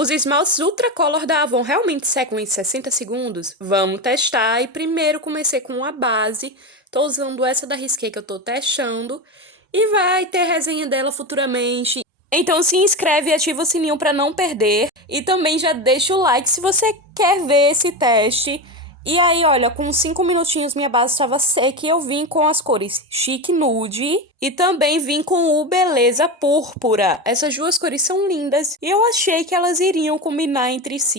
Os esmaltes Ultra Color da Avon realmente secam em 60 segundos? Vamos testar. E primeiro comecei com a base. Tô usando essa da Risqué que eu tô testando. E vai ter resenha dela futuramente. Então se inscreve e ativa o sininho para não perder. E também já deixa o like se você quer ver esse teste. E aí, olha, com 5 minutinhos minha base estava seca e eu vim com as cores Chique Nude e também vim com o Beleza Púrpura. Essas duas cores são lindas e eu achei que elas iriam combinar entre si.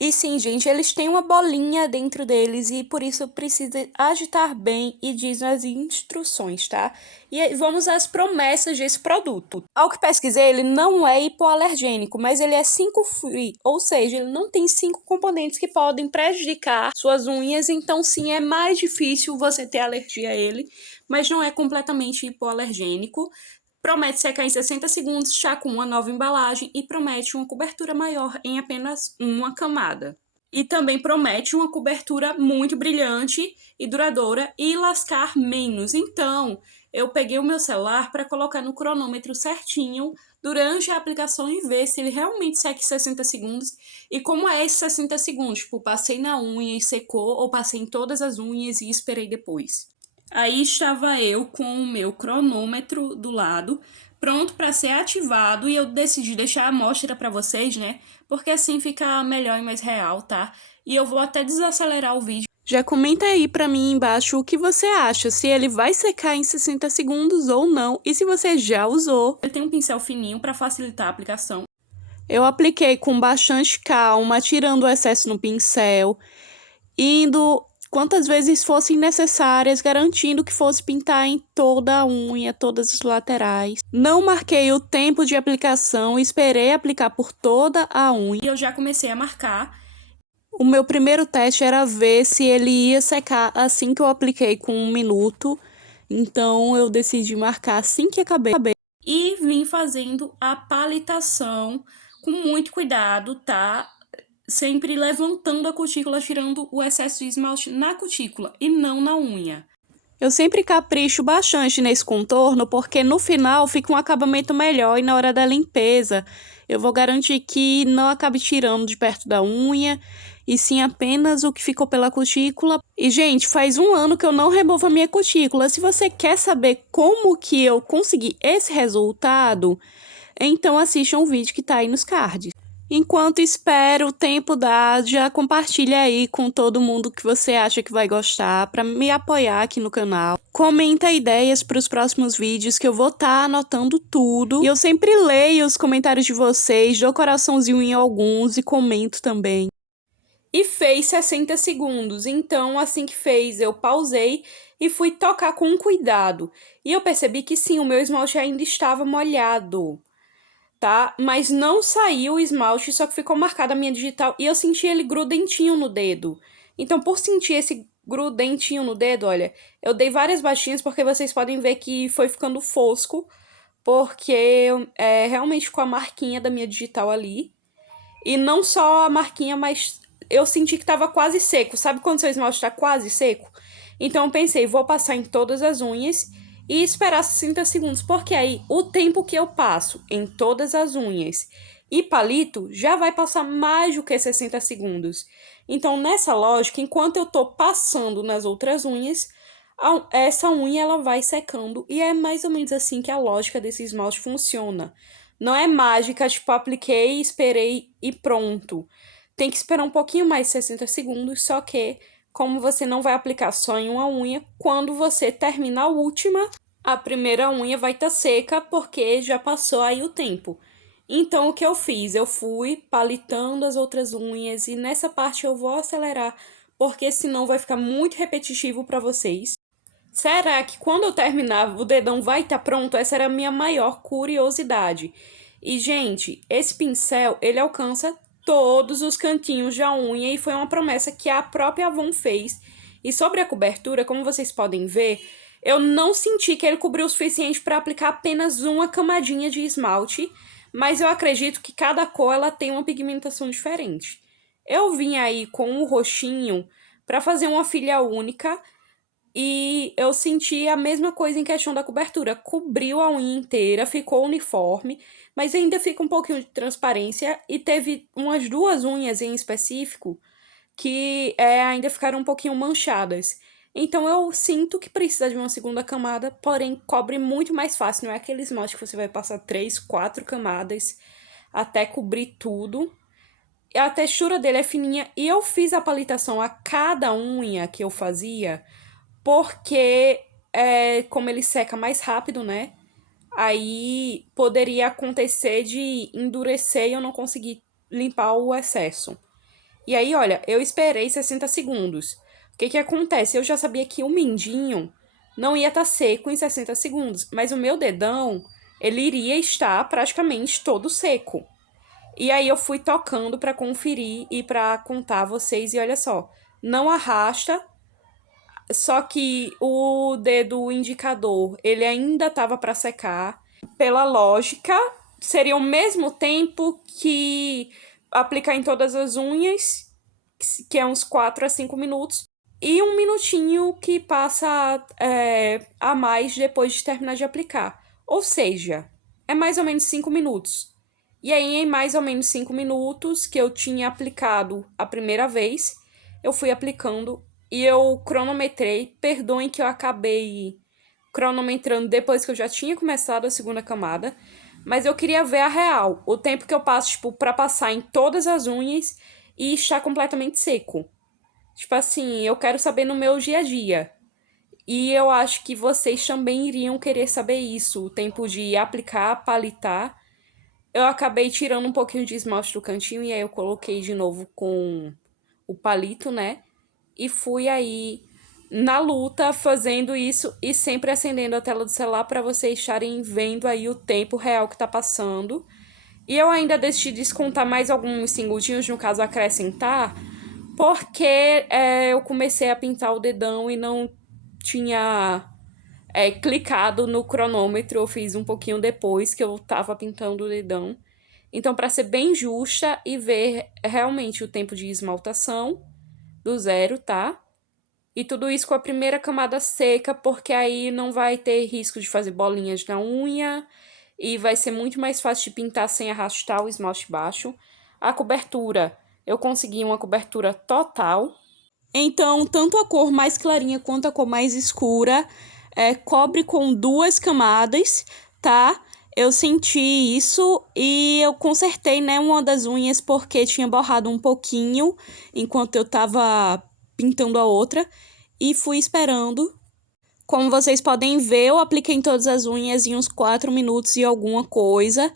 E sim, gente, eles têm uma bolinha dentro deles e por isso precisa agitar bem e diz nas instruções, tá? E aí, vamos às promessas desse produto. Ao que pesquisei, ele não é hipoalergênico, mas ele é 5 free, ou seja, ele não tem 5 componentes que podem prejudicar suas unhas, então sim, é mais difícil você ter alergia a ele, mas não é completamente hipoalergênico. Promete secar em 60 segundos, já com uma nova embalagem, e promete uma cobertura maior em apenas uma camada. E também promete uma cobertura muito brilhante e duradoura e lascar menos. Então, eu peguei o meu celular para colocar no cronômetro certinho durante a aplicação e ver se ele realmente seca em 60 segundos. E como é esses 60 segundos? Tipo, passei na unha e secou, ou passei em todas as unhas e esperei depois. Aí estava eu com o meu cronômetro do lado, pronto para ser ativado, e eu decidi deixar a amostra para vocês, né? Porque assim fica melhor e mais real, tá? E eu vou até desacelerar o vídeo. Já comenta aí para mim embaixo o que você acha, se ele vai secar em 60 segundos ou não, e se você já usou. Ele tem um pincel fininho para facilitar a aplicação. Eu apliquei com bastante calma, tirando o excesso no pincel, indo quantas vezes fossem necessárias, garantindo que fosse pintar em toda a unha, todas as laterais. Não marquei o tempo de aplicação, esperei aplicar por toda a unha. E eu já comecei a marcar. O meu primeiro teste era ver se ele ia secar assim que eu apliquei com 1 minuto. Então eu decidi marcar assim que acabei. E vim fazendo a palitação com muito cuidado, tá? Sempre levantando a cutícula, tirando o excesso de esmalte na cutícula e não na unha. Eu sempre capricho bastante nesse contorno, porque no final fica um acabamento melhor e na hora da limpeza eu vou garantir que não acabe tirando de perto da unha, e sim apenas o que ficou pela cutícula. E, gente, faz 1 ano que eu não removo a minha cutícula. Se você quer saber como que eu consegui esse resultado, então assista um vídeo que tá aí nos cards. Enquanto espero o tempo dar, já compartilha aí com todo mundo que você acha que vai gostar para me apoiar aqui no canal. Comenta ideias para os próximos vídeos que eu vou estar anotando tudo. E eu sempre leio os comentários de vocês, dou coraçãozinho em alguns e comento também. E fez 60 segundos, então assim que fez eu pausei e fui tocar com cuidado. E eu percebi que sim, o meu esmalte ainda estava molhado, tá? Mas não saiu o esmalte, só que ficou marcada a minha digital e eu senti ele grudentinho no dedo. Então, por sentir esse grudentinho no dedo, olha, eu dei várias baixinhas porque vocês podem ver que foi ficando fosco, porque realmente ficou a marquinha da minha digital ali. E não só a marquinha, mas eu senti que tava quase seco. Sabe quando seu esmalte tá quase seco? Então eu pensei, vou passar em todas as unhas e esperar 60 segundos, porque aí o tempo que eu passo em todas as unhas e palito já vai passar mais do que 60 segundos. Então, nessa lógica, enquanto eu tô passando nas outras unhas, essa unha ela vai secando, e é mais ou menos assim que a lógica desse esmalte funciona. Não é mágica, tipo, apliquei, esperei e pronto. Tem que esperar um pouquinho mais de 60 segundos, só que como você não vai aplicar só em uma unha, quando você termina a última, a primeira unha vai estar seca porque já passou aí o tempo. Então, o que eu fiz? Eu fui palitando as outras unhas e nessa parte eu vou acelerar, porque senão vai ficar muito repetitivo para vocês. Será que quando eu terminar o dedão vai estar pronto? Essa era a minha maior curiosidade. E, gente, esse pincel, ele alcança todos os cantinhos da unha e foi uma promessa que a própria Avon fez. E sobre a cobertura, como vocês podem ver, eu não senti que ele cobriu o suficiente para aplicar apenas uma camadinha de esmalte, mas eu acredito que cada cor ela tem uma pigmentação diferente. Eu vim aí com o roxinho para fazer uma filha única, e eu senti a mesma coisa em questão da cobertura. Cobriu a unha inteira, ficou uniforme, mas ainda fica um pouquinho de transparência. E teve umas 2 unhas em específico que ainda ficaram um pouquinho manchadas. Então eu sinto que precisa de uma segunda camada, porém cobre muito mais fácil. Não é aquele esmalte que você vai passar 3, 4 camadas até cobrir tudo. A textura dele é fininha e eu fiz a palitação a cada unha que eu fazia, porque como ele seca mais rápido, né? Aí poderia acontecer de endurecer e eu não conseguir limpar o excesso. E aí, olha, eu esperei 60 segundos. O que que acontece? Eu já sabia que o mindinho não ia estar seco em 60 segundos, mas o meu dedão, ele iria estar praticamente todo seco. E aí eu fui tocando para conferir e para contar a vocês e olha só, não arrasta, só que o dedo indicador, ele ainda estava para secar. Pela lógica, seria o mesmo tempo que aplicar em todas as unhas, que é uns 4 a 5 minutos, e 1 minutinho que passa a mais depois de terminar de aplicar. Ou seja, é mais ou menos 5 minutos. E aí, em mais ou menos 5 minutos que eu tinha aplicado a primeira vez, eu fui aplicando e eu cronometrei. Perdoem que eu acabei cronometrando depois que eu já tinha começado a segunda camada, mas eu queria ver a real, o tempo que eu passo, tipo, para passar em todas as unhas e estar completamente seco. Tipo assim, eu quero saber no meu dia a dia. E eu acho que vocês também iriam querer saber isso, o tempo de aplicar, palitar. Eu acabei tirando um pouquinho de esmalte do cantinho e aí eu coloquei de novo com o palito, né? E fui aí na luta fazendo isso e sempre acendendo a tela do celular para vocês estarem vendo aí o tempo real que tá passando. E eu ainda decidi descontar mais alguns segundinhos, no caso acrescentar, porque eu comecei a pintar o dedão e não tinha clicado no cronômetro. Eu fiz um pouquinho depois que eu tava pintando o dedão. Então, para ser bem justa e ver realmente o tempo de esmaltação do zero, tá? E tudo isso com a primeira camada seca, porque aí não vai ter risco de fazer bolinhas na unha e vai ser muito mais fácil de pintar sem arrastar o esmalte baixo. A cobertura, eu consegui uma cobertura total. Então, tanto a cor mais clarinha quanto a cor mais escura cobre com 2 camadas, tá? Eu senti isso e eu consertei, né, uma das unhas porque tinha borrado um pouquinho enquanto eu tava pintando a outra e fui esperando. Como vocês podem ver, eu apliquei em todas as unhas em uns 4 minutos e alguma coisa.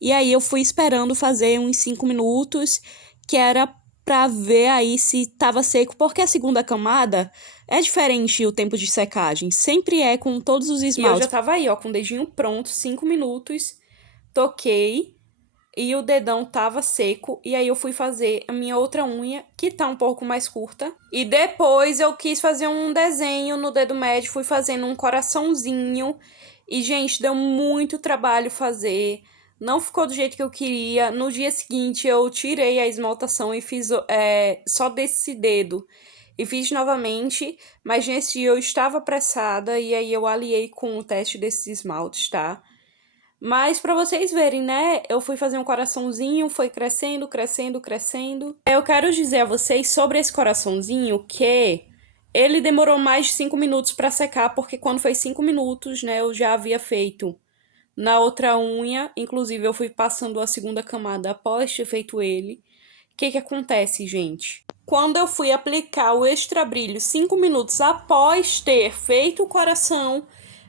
E aí eu fui esperando fazer uns 5 minutos, que era pra ver aí se tava seco, porque a segunda camada é diferente o tempo de secagem, sempre é com todos os esmaltes. E eu já tava aí, ó, com o dedinho pronto, 5 minutos, toquei e o dedão tava seco, e aí eu fui fazer a minha outra unha, que tá um pouco mais curta. E depois eu quis fazer um desenho no dedo médio, fui fazendo um coraçãozinho, e gente, deu muito trabalho fazer, não ficou do jeito que eu queria. No dia seguinte eu tirei a esmaltação e fiz só desse dedo. E fiz novamente, mas nesse dia eu estava apressada e aí eu aliei com o teste desses esmaltes, tá? Mas pra vocês verem, né? Eu fui fazer um coraçãozinho, foi crescendo, crescendo, crescendo. Eu quero dizer a vocês sobre esse coraçãozinho que ele demorou mais de 5 minutos pra secar, porque quando foi 5 minutos, né, eu já havia feito na outra unha. Inclusive, eu fui passando a segunda camada após ter feito ele. O que que acontece, gente? Quando eu fui aplicar o extra brilho 5 minutos após ter feito o coração,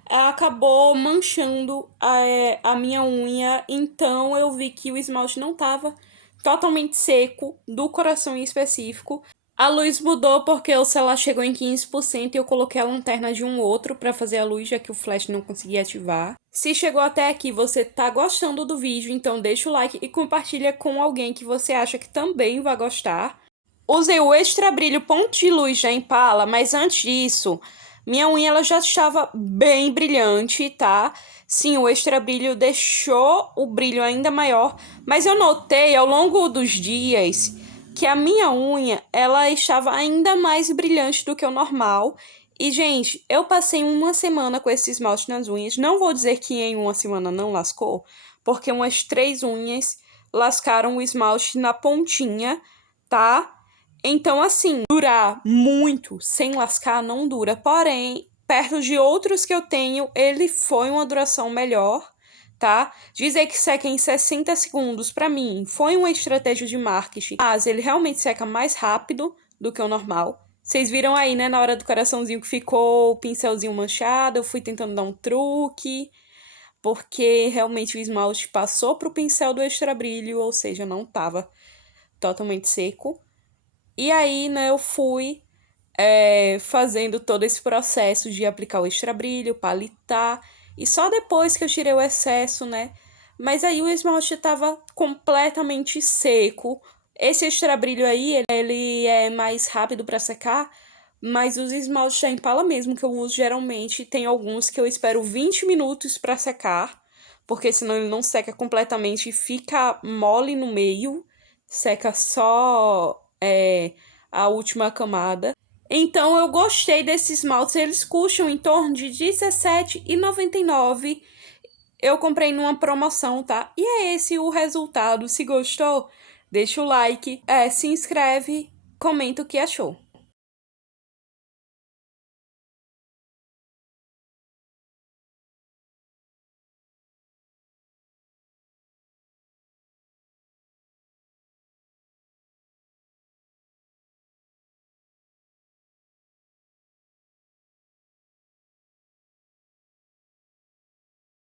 acabou manchando a minha unha, então eu vi que o esmalte não estava totalmente seco, do coração em específico. A luz mudou porque o celular chegou em 15% e eu coloquei a lanterna de um outro para fazer a luz, já que o flash não conseguia ativar. Se chegou até aqui, você tá gostando do vídeo, então deixa o like e compartilha com alguém que você acha que também vai gostar. Usei o extra brilho ponto de luz da Impala, mas antes disso, minha unha ela já estava bem brilhante, tá? Sim, o extra brilho deixou o brilho ainda maior, mas eu notei ao longo dos dias que a minha unha ela estava ainda mais brilhante do que o normal. E, gente, eu passei uma semana com esse esmalte nas unhas. Não vou dizer que em uma semana não lascou, porque umas 3 unhas lascaram o esmalte na pontinha, tá? Então, assim, durar muito sem lascar não dura. Porém, perto de outros que eu tenho, ele foi uma duração melhor, tá? Dizer que seca em 60 segundos, pra mim, foi uma estratégia de marketing, mas ele realmente seca mais rápido do que o normal. Vocês viram aí, né, na hora do coraçãozinho que ficou o pincelzinho manchado, eu fui tentando dar um truque, porque realmente o esmalte passou pro pincel do extra brilho, ou seja, não tava totalmente seco. E aí, né, eu fui fazendo todo esse processo de aplicar o extra brilho, palitar, e só depois que eu tirei o excesso, né? Mas aí o esmalte estava completamente seco. Esse extra brilho aí, ele é mais rápido para secar, mas os esmaltes da Impala mesmo, que eu uso geralmente, tem alguns que eu espero 20 minutos para secar, porque senão ele não seca completamente e fica mole no meio, seca só a última camada. Então eu gostei desses esmaltes, eles custam em torno de R$17,99. Eu comprei numa promoção, tá? E é esse o resultado. Se gostou, deixa o like, se inscreve, comenta o que achou.